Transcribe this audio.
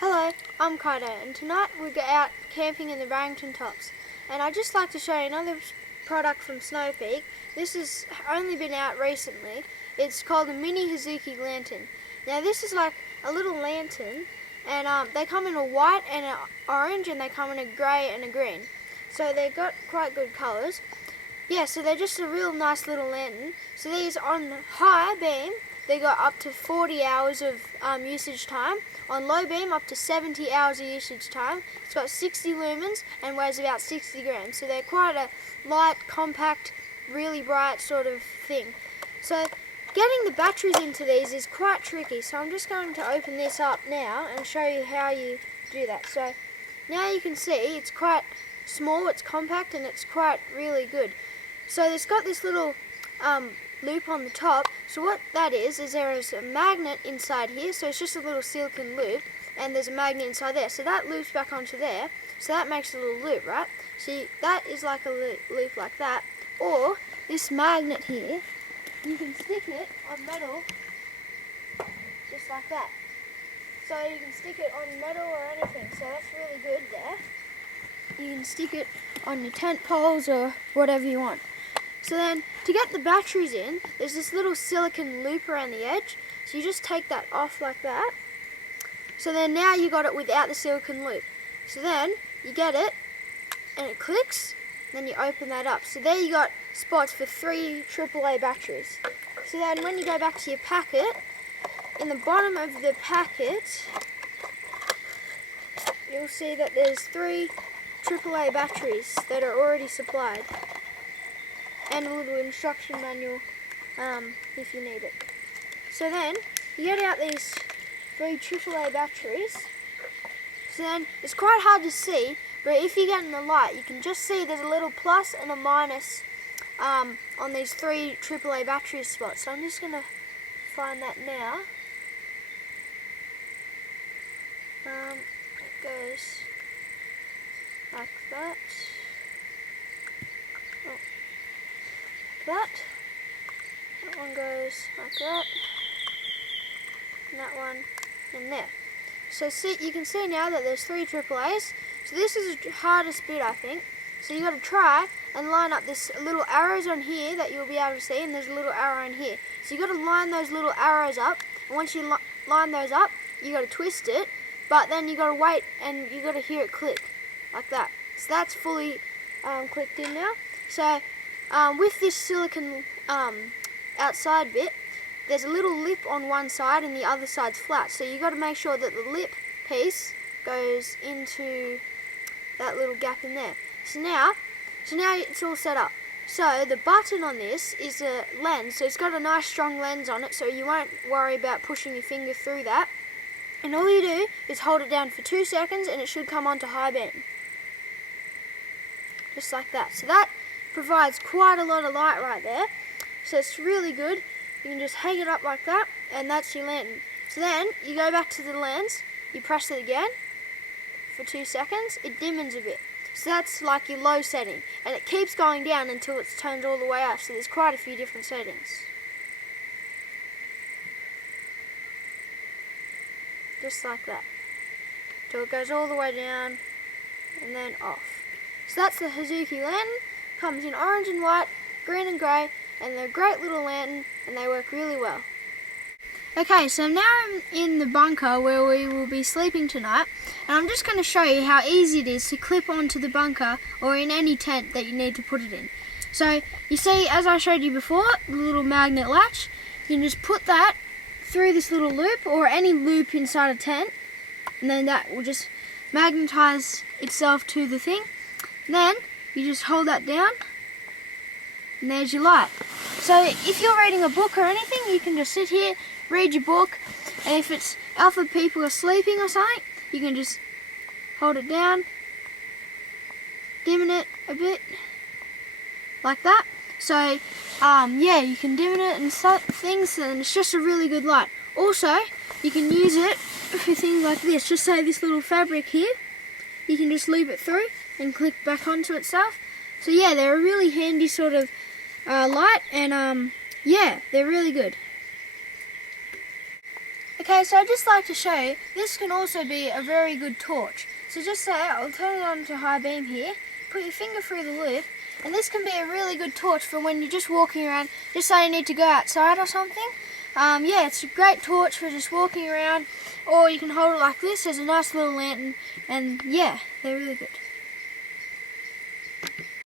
Hello, I'm Kaido, and tonight we go out camping in the Barrington Tops. And I'd just like to show you another product from Snow Peak. This has only been out recently. It's called the Mini Hazuki Lantern. Now this is like a little lantern, and they come in a white and an orange, and they come in a grey and a green. So they've got quite good colours. Yeah, so they're just a real nice little lantern. So these on high beam, they got up to 40 hours of usage time. On low beam, up to 70 hours of usage time. It's got 60 lumens and weighs about 60 grams. So they're quite a light, compact, really bright sort of thing. So getting the batteries into these is quite tricky. So I'm just going to open this up now and show you how you do that. So now you can see it's quite small, it's compact, and it's quite really good. So it's got this little loop on the top. So what that is there is a magnet inside here, so it's just a little silicone loop, and there's a magnet inside there, so that loops back onto there, so that makes a little loop, right? So that is like a loop like that, or this magnet here, you can stick it on metal just like that. So you can stick it on metal or anything, so that's really good there. You can stick it on your tent poles or whatever you want. So then, to get the batteries in, there's this little silicone loop around the edge. So you just take that off like that. So then now you got it without the silicone loop. So then, you get it, and it clicks, then you open that up. So there you got spots for 3 AAA batteries. So then when you go back to your packet, in the bottom of the packet, you'll see that there's 3 AAA batteries that are already supplied. And a little instruction manual if you need it. So then, you get out these 3 AAA batteries. So then, it's quite hard to see, but if you get in the light, you can just see there's a little plus and a minus on these 3 AAA battery spots. So I'm just going to find that now. It goes like that. That one goes like that, and that one in there. So see, you can see now that there's 3 AAAs. So this is the hardest bit, I think. So you got to try and line up this little arrows on here that you'll be able to see, and there's a little arrow in here. So you got to line those little arrows up, and once you line those up, you got to twist it, but then you got to wait and you got to hear it click like that. So that's fully clicked in now. So with this silicone outside bit, there's a little lip on one side and the other side's flat. So you got to make sure that the lip piece goes into that little gap in there. So now it's all set up. So the button on this is a lens. So it's got a nice strong lens on it, so you won't worry about pushing your finger through that. And all you do is hold it down for 2 seconds and it should come onto high beam. Just like that. So that provides quite a lot of light right there, so it's really good. You can just hang it up like that, and that's your lantern. So then you go back to the lens, you press it again for 2 seconds, it dimmens a bit. So that's like your low setting, and it keeps going down until it's turned all the way up. So there's quite a few different settings. Just like that. Till it goes all the way down and then off. So that's the Hazuki lantern. Comes in orange and white, green and grey, and they're a great little lantern, and they work really well. Okay, so now I'm in the bunker where we will be sleeping tonight, and I'm just going to show you how easy it is to clip onto the bunker or in any tent that you need to put it in. So you see, as I showed you before, the little magnet latch, you can just put that through this little loop or any loop inside a tent, and then that will just magnetize itself to the thing. And then you just hold that down, and there's your light. So if you're reading a book or anything, you can just sit here, read your book, and if it's other people are sleeping or something, you can just hold it down, dim it a bit, like that. So yeah, you can dim it and things, and it's just a really good light. Also, you can use it for things like this. Just say this little fabric here, you can just loop it through and click back onto itself. So yeah, they're a really handy sort of light, and yeah, they're really good. Okay, so I'd just like to show you, this can also be a very good torch. So just say, I'll turn it on to high beam here, put your finger through the loop, and this can be a really good torch for when you're just walking around, just say you need to go outside or something. Yeah, it's a great torch for just walking around, or you can hold it like this as a nice little lantern, and yeah, they're really good.